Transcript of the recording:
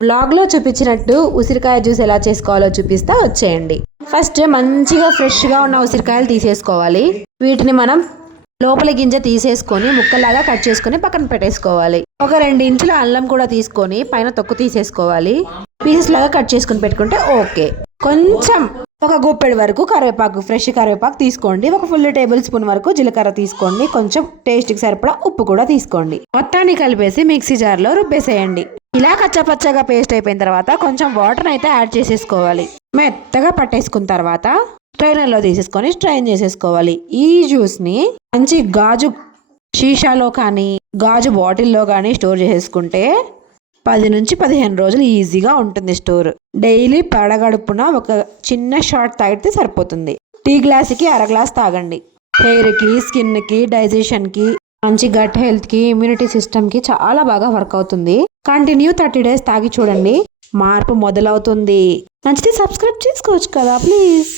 బ్లాగ్లో చూపించినట్టు ఉసిరికాయ జ్యూస్ ఎలా చేసుకోవాలో చూపిస్తా, వచ్చేయండి. ఫస్ట్ మంచిగా ఫ్రెష్గా ఉన్న ఉసిరికాయలు తీసేసుకోవాలి. వీటిని మనం లోపల గింజ తీసేసుకొని ముక్కలాగా కట్ చేసుకొని పక్కన పెట్టేసుకోవాలి. ఒక 2 ఇంచుల అల్లం కూడా తీసుకొని పైన తొక్కు తీసేసుకోవాలి. పీసెస్ లాగా కట్ చేసుకుని పెట్టుకుంటే ఓకే. కొంచెం ఒక గుప్పెడు వరకు కరివేపాకు, ఫ్రెష్ కరివేపాకు తీసుకోండి. ఒక ఫుల్ టేబుల్ స్పూన్ వరకు జీలకర్ర తీసుకోండి. కొంచెం టేస్ట్కి సరిపడా ఉప్పు కూడా తీసుకోండి. మొత్తాన్ని కలిపేసి మిక్సీ జార్లో రుబ్బేసేయండి. ఇలా కచ్చాపచ్చగా పేస్ట్ అయిపోయిన తర్వాత కొంచెం వాటర్ అయితే యాడ్ చేసేసుకోవాలి. మెత్తగా పట్టేసుకున్న తర్వాత స్ట్రైనర్లో తీసేసుకొని స్ట్రైన్ చేసేసుకోవాలి. ఈ జ్యూస్ని మంచి గాజు షీషాలో కానీ గాజు బాటిల్లో కానీ స్టోర్ చేసేసుకుంటే 10 నుంచి 15 రోజులు ఈజీగా ఉంటుంది స్టోర్. డైలీ పడగడుపున ఒక చిన్న షాట్ తాగితే సరిపోతుంది. టీ గ్లాస్కి 1/2 గ్లాస్ తాగండి. హెయిర్కి, స్కిన్కి, డైజెషన్కి, మంచి గట్ హెల్త్కి, ఇమ్యూనిటీ సిస్టమ్కి చాలా బాగా వర్క్ అవుతుంది. కంటిన్యూ 30 డేస్ తాగి చూడండి, మార్పు మొదలవుతుంది. నచ్చితే సబ్స్క్రైబ్ చేసుకోవచ్చు కదా ప్లీజ్.